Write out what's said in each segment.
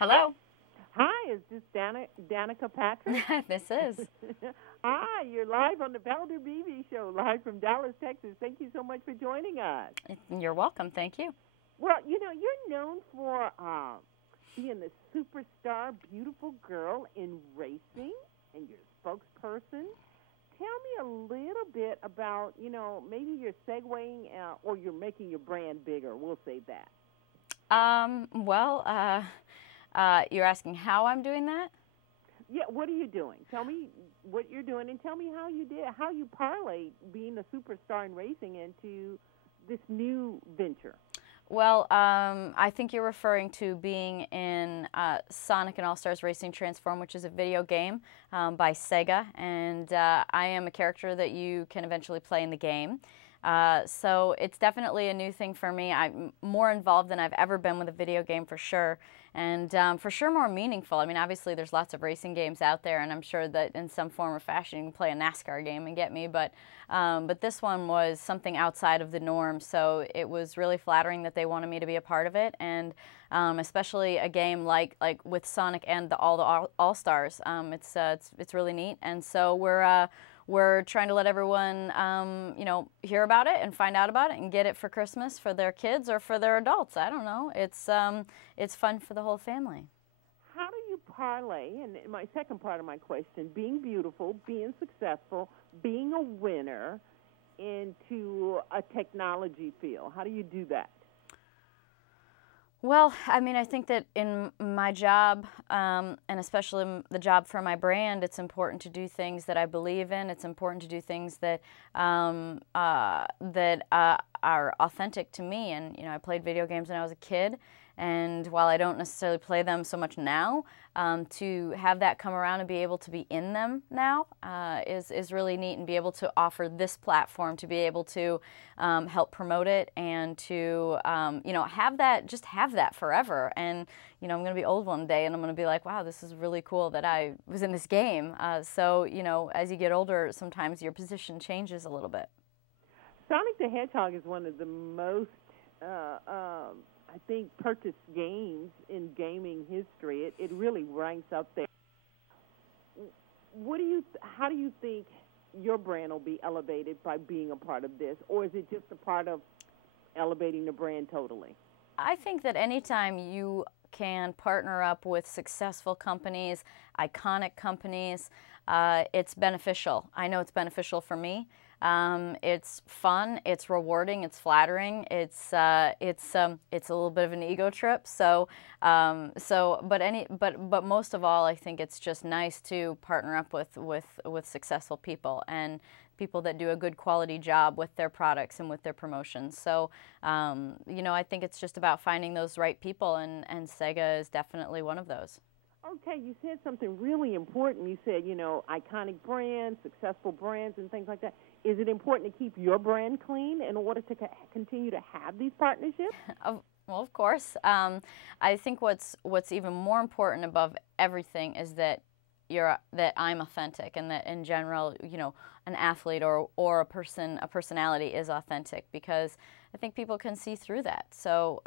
Hello. Hi, is this Danica Patrick? This is. Hi, you're live on the Valder Beebe show, live from Dallas, Texas. Thank you so much for joining us. You're welcome. Thank you. Well, you're known for being the superstar, beautiful girl in racing, and you're a spokesperson. Tell me a little bit about, maybe you're segueing or you're making your brand bigger. We'll say that. Well, you're asking how I'm doing that? Yeah, what are you doing? Tell me what you're doing, and tell me how you parlayed being a superstar in racing into this new venture. Well, I think you're referring to being in Sonic and All Stars Racing Transform, which is a video game by Sega, and I am a character that you can eventually play in the game. So it's definitely a new thing for me. I'm more involved than I've ever been with a video game for sure, and for sure more meaningful. I mean, obviously there's lots of racing games out there, and I'm sure that in some form or fashion you can play a NASCAR game and get me, but this one was something outside of the norm, so it was really flattering that they wanted me to be a part of it, and especially a game like with Sonic and all the All Stars. It's really neat, and so we're trying to let everyone, hear about it and find out about it and get it for Christmas for their kids or for their adults. I don't know. It's fun for the whole family. How do you parlay? And my second part of my question: being beautiful, being successful, being a winner into a technology field. How do you do that? Well, I mean, I think that in my job, and especially the job for my brand, it's important to do things that I believe in. It's important to do things that are authentic to me. And I played video games when I was a kid, and while I don't necessarily play them so much now, to have that come around and be able to be in them now is really neat, and be able to offer this platform to be able to help promote it and to have that forever. And I'm going to be old one day, and I'm going to be like, wow, this is really cool that I was in this game. So as you get older, sometimes your position changes a little bit. Sonic the Hedgehog is one of the most, I think, purchased games in gaming history. It really ranks up there. How do you think your brand will be elevated by being a part of this, or is it just a part of elevating the brand totally? I think that anytime you can partner up with successful companies, iconic companies, it's beneficial. I know it's beneficial for me. It's fun, it's rewarding, it's flattering. It's a little bit of an ego trip. But most of all, I think it's just nice to partner up with successful people and people that do a good quality job with their products and with their promotions. So, I think it's just about finding those right people, and Sega is definitely one of those. Okay, you said something really important. You said, iconic brands, successful brands, and things like that. Is it important to keep your brand clean in order to continue to have these partnerships? Well, of course. I think what's even more important above everything is that I'm authentic, and that in general, an athlete or a personality is authentic, because I think people can see through that. So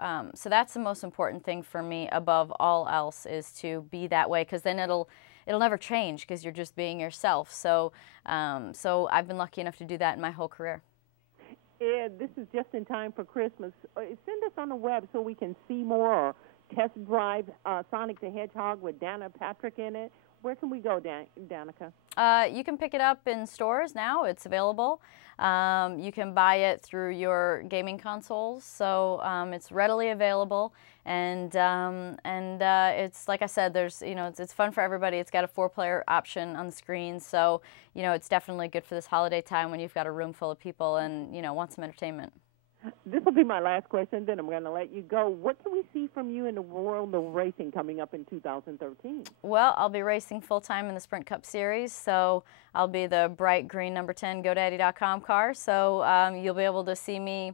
that's the most important thing for me above all else, is to be that way, because then it'll never change, because you're just being yourself. So I've been lucky enough to do that in my whole career. Ed, this is just in time for Christmas. Send us on the web so we can see more, or test drive Sonic the Hedgehog with Danica Patrick in it. Where can we go, Danica? You can pick it up in stores now. It's available. You can buy it through your gaming consoles, so it's readily available. And it's, like I said, there's it's fun for everybody. It's got a 4-player option on the screen, so it's definitely good for this holiday time when you've got a room full of people and want some entertainment. This will be my last question, then I'm going to let you go. What can we see from you in the world of racing coming up in 2013? Well, I'll be racing full-time in the Sprint Cup Series, so I'll be the bright green number 10 GoDaddy.com car, so you'll be able to see me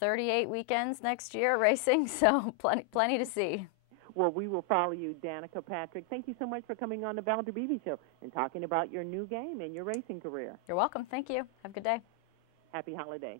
38 weekends next year racing, so plenty to see. Well, we will follow you, Danica Patrick. Thank you so much for coming on the Valder Beebe Show and talking about your new game and your racing career. You're welcome. Thank you. Have a good day. Happy holiday.